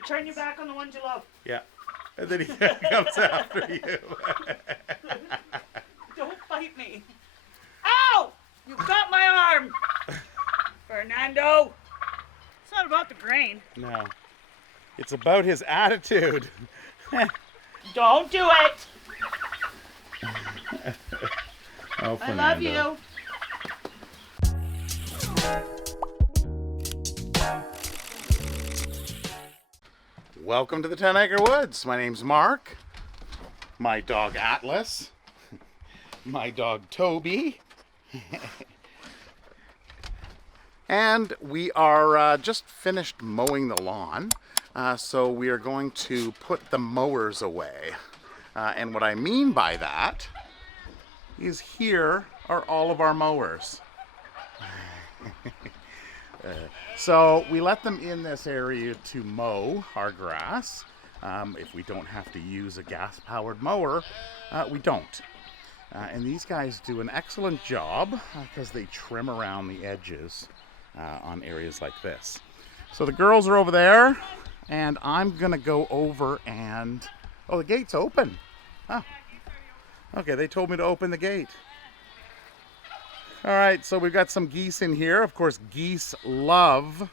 You turn your back on the ones you love. Yeah. And then he comes after you. Don't bite me. Ow! You got my arm. Fernando. It's not about the grain. No. It's about his attitude. Don't do it. Oh, I love you. Welcome to the 10 Acre Woods. My name's Mark. My dog Atlas. My dog Toby. And we are just finished mowing the lawn. So we are going to put the mowers away. And what I mean by that is here are all of our mowers. So we let them in this area to mow our grass. If we don't have to use a gas-powered mower, we don't. And these guys do an excellent job because they trim around the edges on areas like this. So the girls are over there, and I'm gonna go over and... Oh, the gate's open. Oh. Okay, they told me to open the gate. All right, so we've got some geese in here. Of course, geese love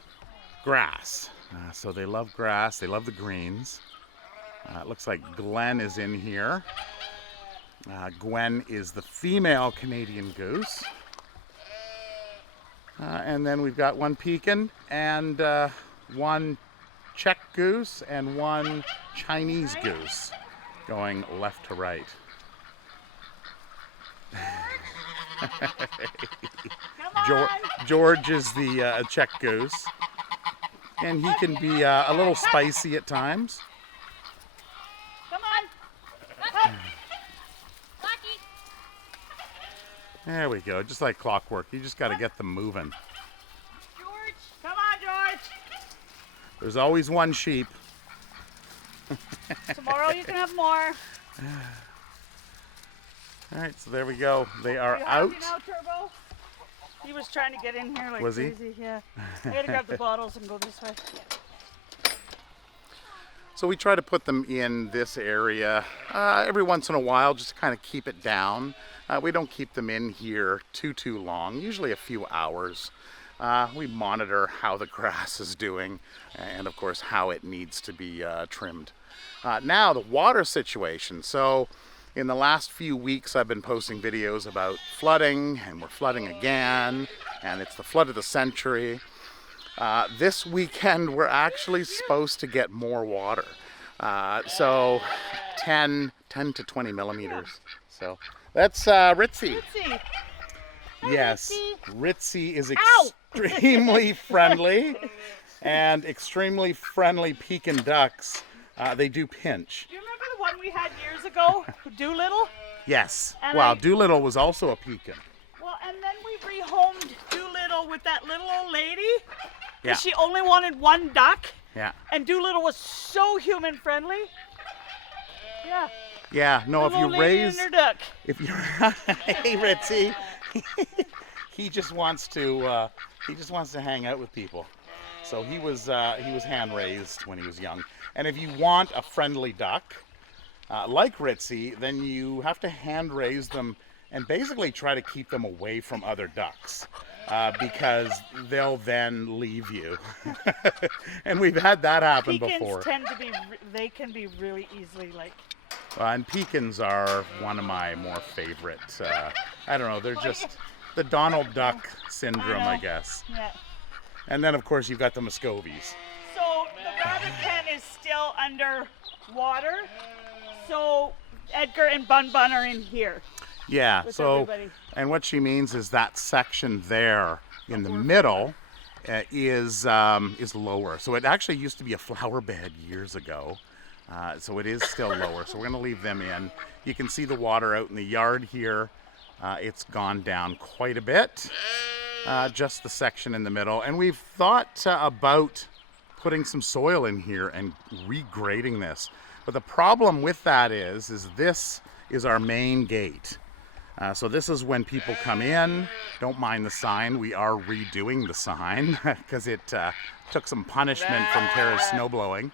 grass. So they love grass, they love the greens. It looks like Glenn is in here. Gwen is the female Canadian goose. And then we've got one Pekin and one Czech goose and one Chinese goose going left to right. George is the Czech goose, and he can be a little spicy at times. Come on. Blackie. There we go, just like clockwork. You just got to get them moving. George. Come on, George. There's always one sheep. Tomorrow you can have more. All right, so there we go. They are You out. happy now, Turbo? He was trying to get in here like Was he? crazy. Yeah. I had to grab the bottles and go this way. So we try to put them in this area every once in a while, just to kind of keep it down. We don't keep them in here too long, usually a few hours. We monitor how the grass is doing and of course how it needs to be trimmed. Now the water situation. So in the last few weeks I've been posting videos about flooding, and we're flooding again, and it's the flood of the century. This weekend we're actually supposed to get more water. So 10 to 20 millimeters. So that's Ritzy. Ritzy. Yes, Ritzy. Ritzy is Ow! extremely friendly, and extremely friendly Pekin ducks. They do pinch. Do you remember the one we had years ago, Doolittle? Yes. And Well, Doolittle was also a Pekin. Well, and then we rehomed Doolittle with that little old lady. Yeah. She only wanted one duck, Yeah. and Doolittle was so human friendly. Yeah. Yeah. No, if Little you lady raise, and her duck. if you, hey Ritzy, he just wants to hang out with people. So he was hand raised when he was young. And if you want a friendly duck, like Ritzy, then you have to hand raise them and basically try to keep them away from other ducks, because they'll then leave you. And we've had that happen Pekins before. tend to be, they can be really easily like. And Pekins are one of my more favorite. I don't know, they're just the Donald Duck syndrome, I guess. Yeah. And then, of course, you've got the Muscovies. So the rabbit pen is still under water. So Edgar and Bun Bun are in here. Yeah, With so, everybody. and what she means is that section there in the middle is lower. So it actually used to be a flower bed years ago. So it is still lower. So we're going to leave them in. You can see the water out in the yard here. It's gone down quite a bit. Just the section in the middle. And we've thought about putting some soil in here and regrading this. But the problem with that is this is our main gate. So this is when people come in. Don't mind the sign. We are redoing the sign because it took some punishment from Tara's snowblowing.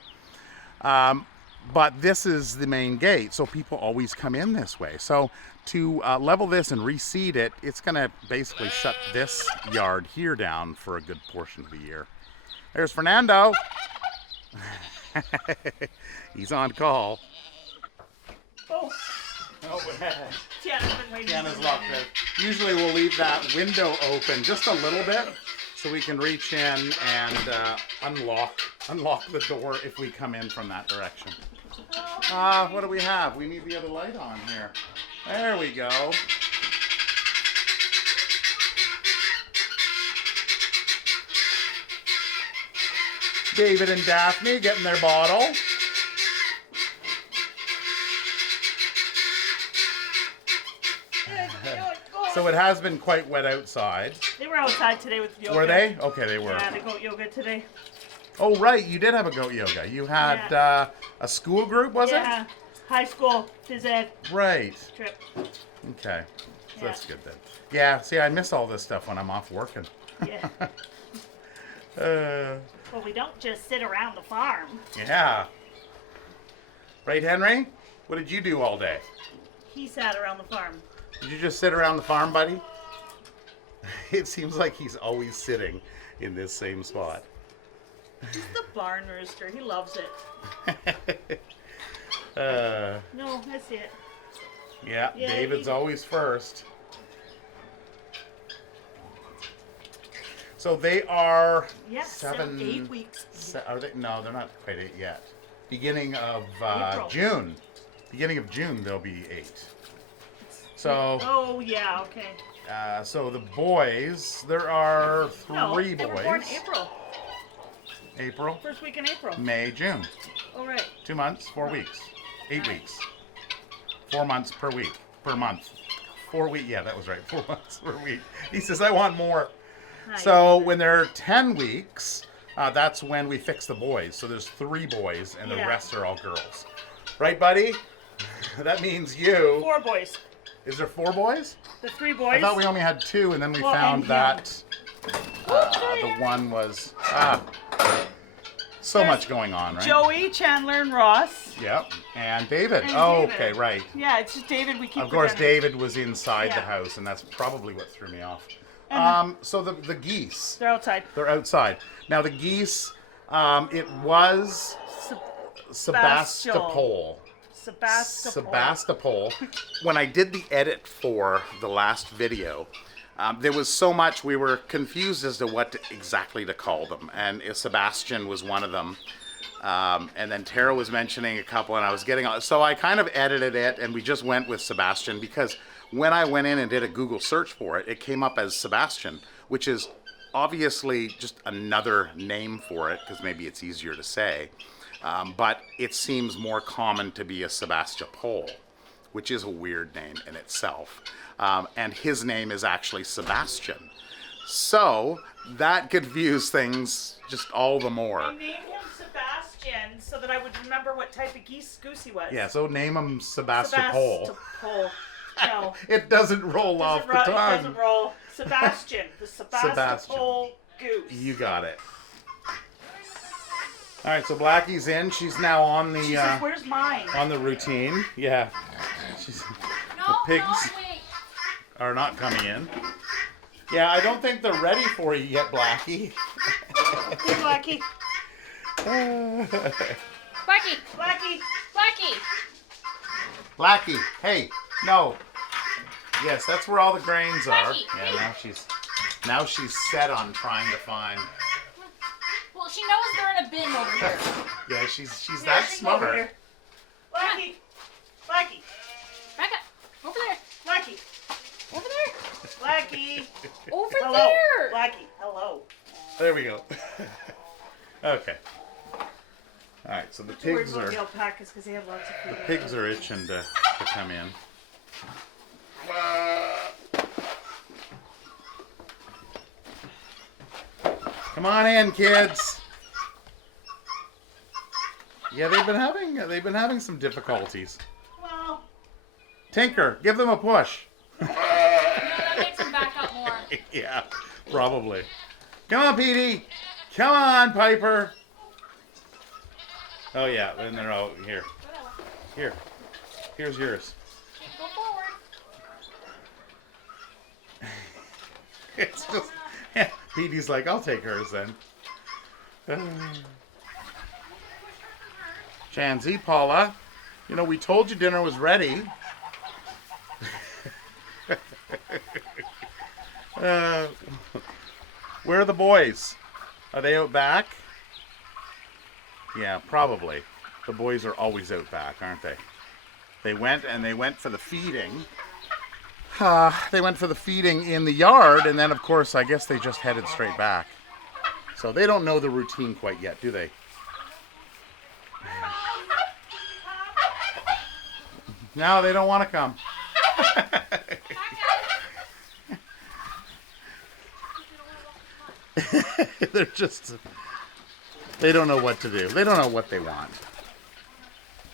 But this is the main gate, so people always come in this way. So to level this and reseed it, it's going to basically shut this yard here down for a good portion of the year. There's Fernando. He's on call. Oh, Oh, Tiana's been waiting. Tiana's locked out. Usually we'll leave that window open just a little bit so we can reach in and unlock the door if we come in from that direction. What do we have? We need the other light on here. There we go. David and Daphne getting their bottle. So it has been quite wet outside. They were outside today with yoga. Were they? Okay, they were. Yeah, they goat yoga today. Oh, right. You did have a goat yoga. You had a school group, was it? Yeah, high school phys ed Right. trip. Okay. So that's good then. Yeah, see, I miss all this stuff when I'm off working. Yeah. Uh, Well, we don't just sit around the farm. yeah. Right, Henry? What did you do all day? He sat around the farm. Did you just sit around the farm, buddy? It seems like he's always sitting in this same spot. He's the barn rooster. He loves it. No, I see it. Yeah, Yeah, David's always first. So they are Yeah, 8 weeks. Are they? No, they're not quite 8 yet. Beginning of April. June. Beginning of June, they'll be 8. So, Oh, yeah, okay. so the boys, there are 3 No, boys. they were born April. April, First week in April. May, June. Oh, right. 2 months, 4 weeks. 8 weeks. 4 months per week. Per month. 4 weeks. Yeah, that was right. 4 months per week. He says, I want more. Hi. So when they're 10 weeks, that's when we fix the boys. So there's 3 boys and the Yeah. rest are all girls. Right, buddy? That means you. 4 boys. Is there 4 boys? The 3 boys. I thought we only had 2, and then we Well, found and that the one was so There's much going on, right? Joey, Chandler, and Ross. Yep, and David. And Oh, David. okay, right. Yeah, it's just David. We keep. Of course, forgetting. David was inside the Yeah. house, and that's probably what threw me off. And So the geese, they're outside. they're outside. Now the geese, it was Sebastopol. Sebastopol. When I did the edit for the last video, there was so much we were confused as to what exactly to call them, and Sebastian was one of them. And then Tara was mentioning a couple, and I was getting so I kind of edited it, and we just went with Sebastian because when I went in and did a Google search for it, it came up as Sebastian, which is obviously just another name for it because maybe it's easier to say. But it seems more common to be a Sebastopol, which is a weird name in itself. And his name is actually Sebastian. So that confused things just all the more. I named him Sebastian so that I would remember what type of goose he was. Yeah, so name him Sebastopol. Sebastopol. No. It doesn't roll off the It tongue. doesn't roll. Sebastian. The Sebastopol goose. You got it. All right, so Blackie's in. She's now on the She says, where's mine? on the routine. Yeah, she's, No, the pigs no, wait. are not coming in. Yeah, I don't think they're ready for you yet, Blackie. Hey, Blackie. Blackie, Blackie. Blackie. Blackie, hey, no. Yes, that's where all the grains are. Blackie, Yeah, hey. now she's set on trying to find. Well, she knows they're in a bin over here. Yeah, she's Yeah, that she's over smart. here. Blackie. Blackie. Back up. Over there. Blackie. Over there. Blackie. Over Hello. there. Blackie. Hello. There we go. Okay. All right, so the We're pigs going are to the alpacas because they have lots of food. pigs are itching to come in. Come on in, kids. Yeah, they've been having some difficulties. Well, Tinker, give them a push. No, that makes them back up more. Yeah, probably. Come on, Petey. Come on, Piper. Oh yeah, then they're all here. Here. Here's yours. Go forward. It's just, yeah, Petey's like, I'll take hers then. Chansey, Paula, you know, we told you dinner was ready. Where are the boys? Are they out back? Yeah, probably. The boys are always out back, aren't they? They went for the feeding. They went for the feeding in the yard, and then, of course, I guess they just headed straight back. So they don't know the routine quite yet, do they? No, they don't want to come. They're just... They don't know what to do. They don't know what they want.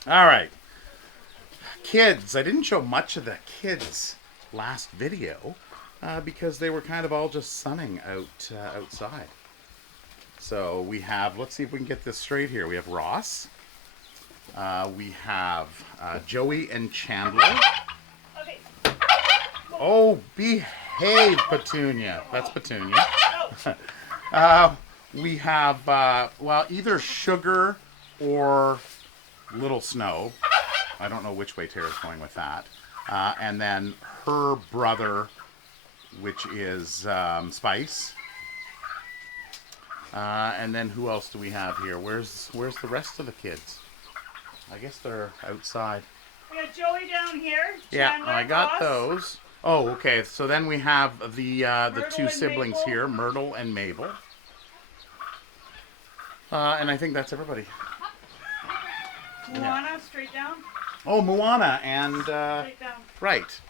All right. Kids. I didn't show much of the kids last video because they were kind of all just sunning outside. So we have, let's see if we can get this straight here. We have Ross. We have Joey and Chandler. Okay. Oh, behave, Petunia. That's Petunia. We have, well, either Sugar or Little Snow. I don't know which way Tara's going with that. And then her brother, which is Spice. And then who else do we have here? Where's the rest of the kids? I guess they're outside. We got Joey down here. Yeah, Chandler, I got Ross. those. Oh, okay. So then we have the two and siblings Mabel. here, Myrtle and Mabel. And I think that's everybody. Moana, straight down. Oh, Moana and Straight down. right.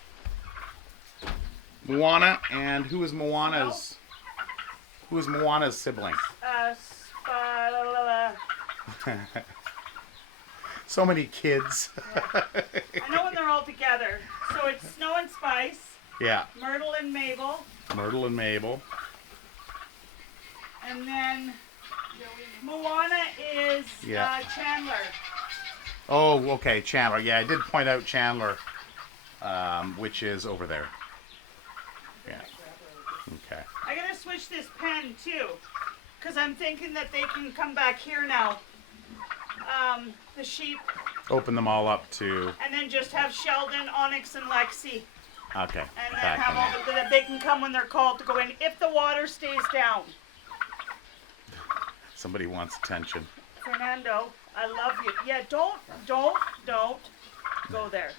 Moana and who is Moana's sibling? So many kids. I know when they're all together. So it's Snow and Spice, Yeah, Myrtle and Mabel, Myrtle and Mabel. and then Moana is Yeah. Chandler. Oh, okay, Chandler. Yeah, I did point out Chandler, which is over there. Yeah. Okay. I gotta switch this pen too, because I'm thinking that they can come back here now. The sheep, Open them all up to. and then just have Sheldon, Onyx, and Lexi, Okay. and then Back have in all there. that they can come when they're called to go in if the water stays down. Somebody wants attention. Fernando, I love you. Yeah, don't go there.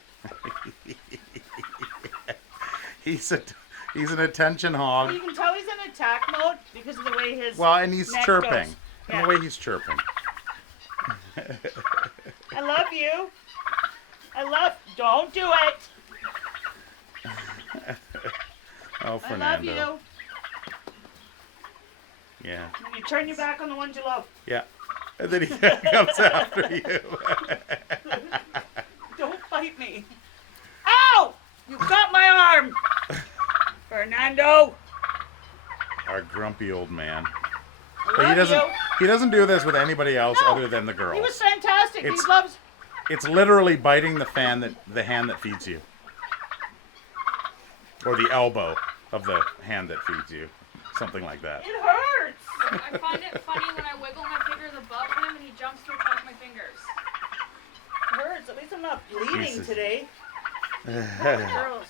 He's an attention Well, hog. you can tell he's in attack mode because of the way his Well, and he's neck chirping. goes. And Yeah. the way he's chirping. I love you. Don't do it. Oh, I Fernando. love you. Yeah. And you turn your back on the ones you love. Yeah. And then he comes after you. Don't fight me. Ow! You got my arm. Fernando. Our grumpy old man. I But love you. he doesn't do this with anybody else No, other than the girls. He was fantastic. It's- He loves. It's literally biting the hand that feeds you. Or the elbow of the hand that feeds you. Something like that. It hurts. I find it funny when I wiggle my fingers above him and he jumps to attack my fingers. It hurts. At least I'm not bleeding Jesus. today. Gross. Fernando.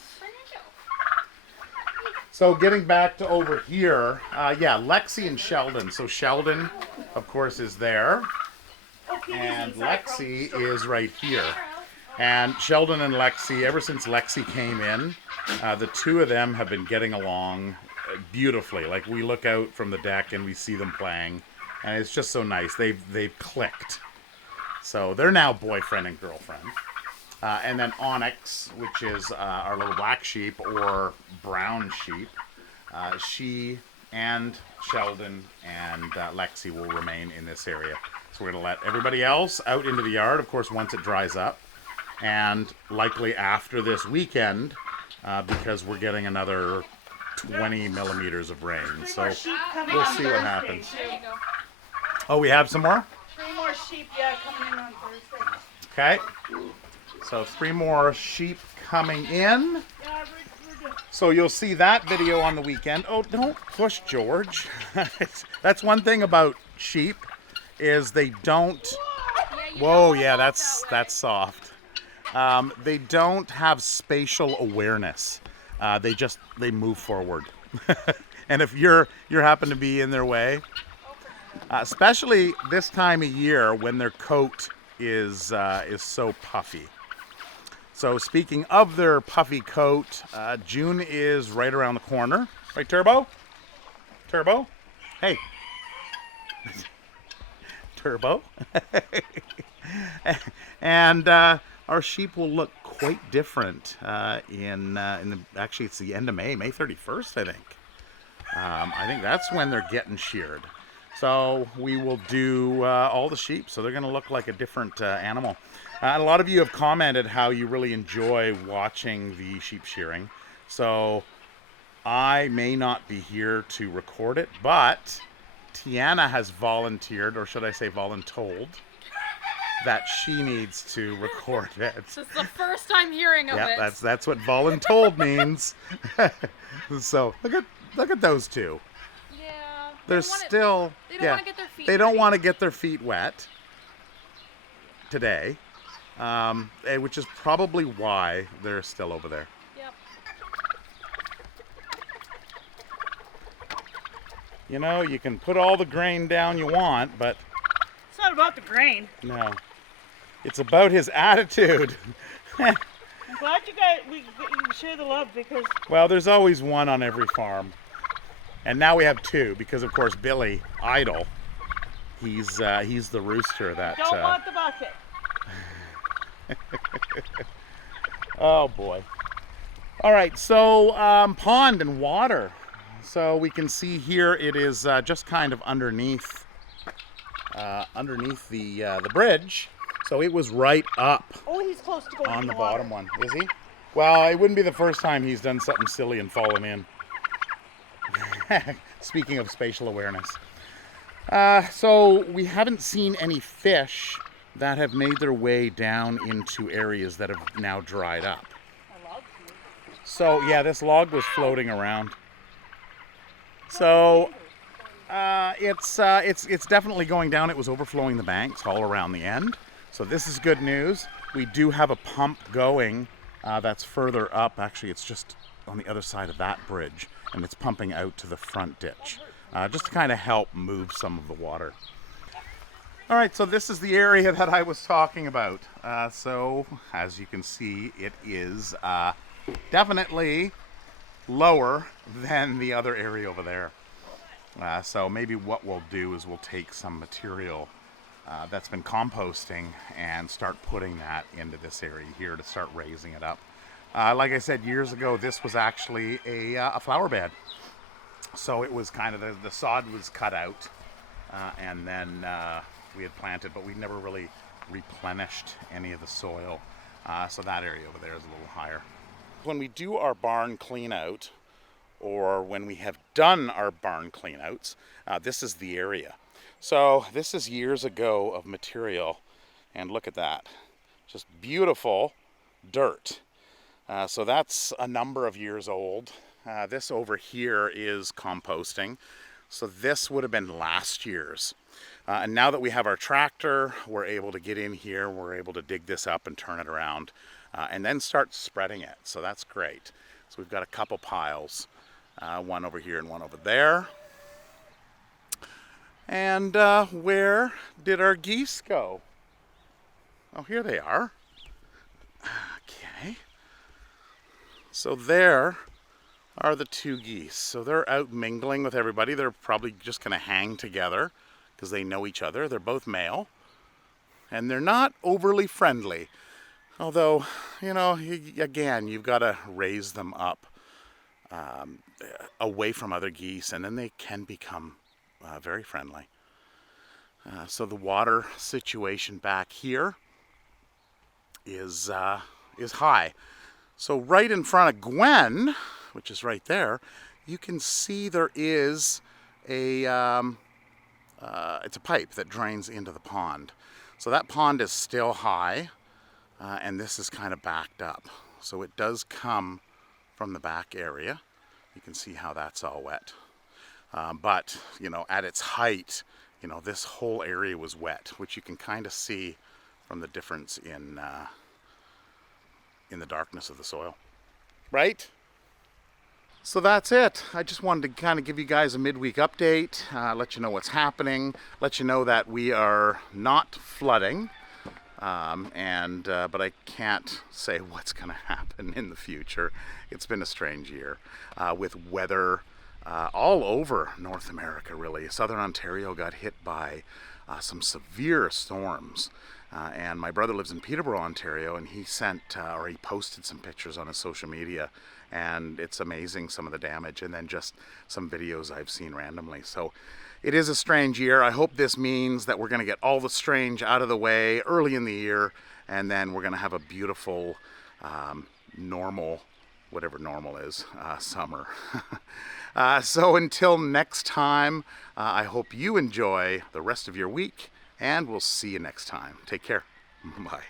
So getting back to over here, yeah, Lexi and Sheldon. So Sheldon, of course, is there. Oh, Petey's And inside, Lexi probably. is right here. And Sheldon and Lexi, ever since Lexi came in, the two of them have been getting along beautifully. Like, we look out from the deck and we see them playing, and it's just so nice. They've clicked. So they're now boyfriend and girlfriend. And then Onyx, which is our little black sheep or brown sheep, she and Sheldon and Lexi will remain in this area. So we're going to let everybody else out into the yard, of course, once it dries up. And likely after this weekend, because we're getting another 20 millimeters of rain. Three So more sheep coming we'll on see what Thursday, happens. too. There you go. Oh, we have some more? 3 more sheep sheep, yeah, coming in on Thursday. Okay. So 3 more sheep coming in. Yeah, we're good. So you'll see that video on the weekend. Oh, don't push, George. That's one thing about sheep is they don't. Whoa, yeah, that's soft. They don't have spatial awareness. They move forward. And if you happen to be in their way, especially this time of year when their coat is so puffy. So speaking of their puffy coat, June is right around the corner. Right, Turbo? Turbo? Hey. Turbo. And our sheep will look quite different actually it's the end of May 31st, I think. I think that's when they're getting sheared. So we will do all the sheep, so they're going to look like a different animal. A lot of you have commented how you really enjoy watching the sheep shearing. So I may not be here to record it, but Tiana has volunteered, or should I say voluntold, that she needs to record it. This is the first I'm hearing of it. Yeah, that's what voluntold means. So look at those two. Yeah. They're still. They don't want to get their feet. They don't want to get their feet wet today, which is probably why they're still over there. Yep. You know, you can put all the grain down you want, but It's not about the grain. no, it's about his attitude. I'm glad we share the love because Well, there's always one on every farm. And now we have 2 because, of course, Billy, Idol, he's the rooster that... don't want the bucket. Oh, boy. All right, so pond and water. So we can see here it is just kind of underneath the bridge. So it was right up Oh, he's close to going on in the water. bottom one. Is he? Well, it wouldn't be the first time he's done something silly and fallen in. Speaking of spatial awareness. So we haven't seen any fish that have made their way down into areas that have now dried up. So yeah, this log was floating around. So it's definitely going down. It was overflowing the banks all around the end. So this is good news. We do have a pump going that's further up. Actually, it's just on the other side of that bridge, and it's pumping out to the front ditch, just to kind of help move some of the water. All right, so this is the area that I was talking about. So as you can see, it is definitely lower than the other area over there. So maybe what we'll do is we'll take some material that's been composting and start putting that into this area here to start raising it up. Like I said years ago, this was actually a flower bed. So it was kind of the sod was cut out and then we had planted, but we never really replenished any of the soil. So that area over there is a little higher. When we do our barn clean out, or when we have done our barn clean outs, this is the area. So this is years ago of material, and look at that. Just beautiful dirt. So that's a number of years old. This over here is composting. So this would have been last year's. And now that we have our tractor, we're able to get in here, we're able to dig this up and turn it around, and then start spreading it. So that's great. So we've got a couple piles, one over here and one over there. And where did our geese go? Oh, here they are. Okay. So there are the 2 geese. So they're out mingling with everybody. They're probably just going to hang together because they know each other. They're both male. And they're not overly friendly. Although, you know, again, you've got to raise them up away from other geese, and then they can become very friendly. So the water situation back here is high. So right in front of Gwen, which is right there, you can see there is a it's a pipe that drains into the pond. So that pond is still high, and this is kind of backed up. So it does come from the back area. You can see how that's all wet. But, you know, at its height, you know, this whole area was wet, which you can kind of see from the difference in the darkness of the soil. Right? So that's it. I just wanted to kind of give you guys a midweek update, let you know what's happening, let you know that we are not flooding, but I can't say what's going to happen in the future. It's been a strange year with weather all over North America, really. Southern Ontario got hit by some severe storms. And my brother lives in Peterborough, Ontario, and he he posted some pictures on his social media, and it's amazing some of the damage, and then just some videos I've seen randomly. So it is a strange year. I hope this means that we're going to get all the strange out of the way early in the year, and then we're going to have a beautiful, normal, whatever normal is, summer. So until next time, I hope you enjoy the rest of your week, and we'll see you next time. Take care. Bye.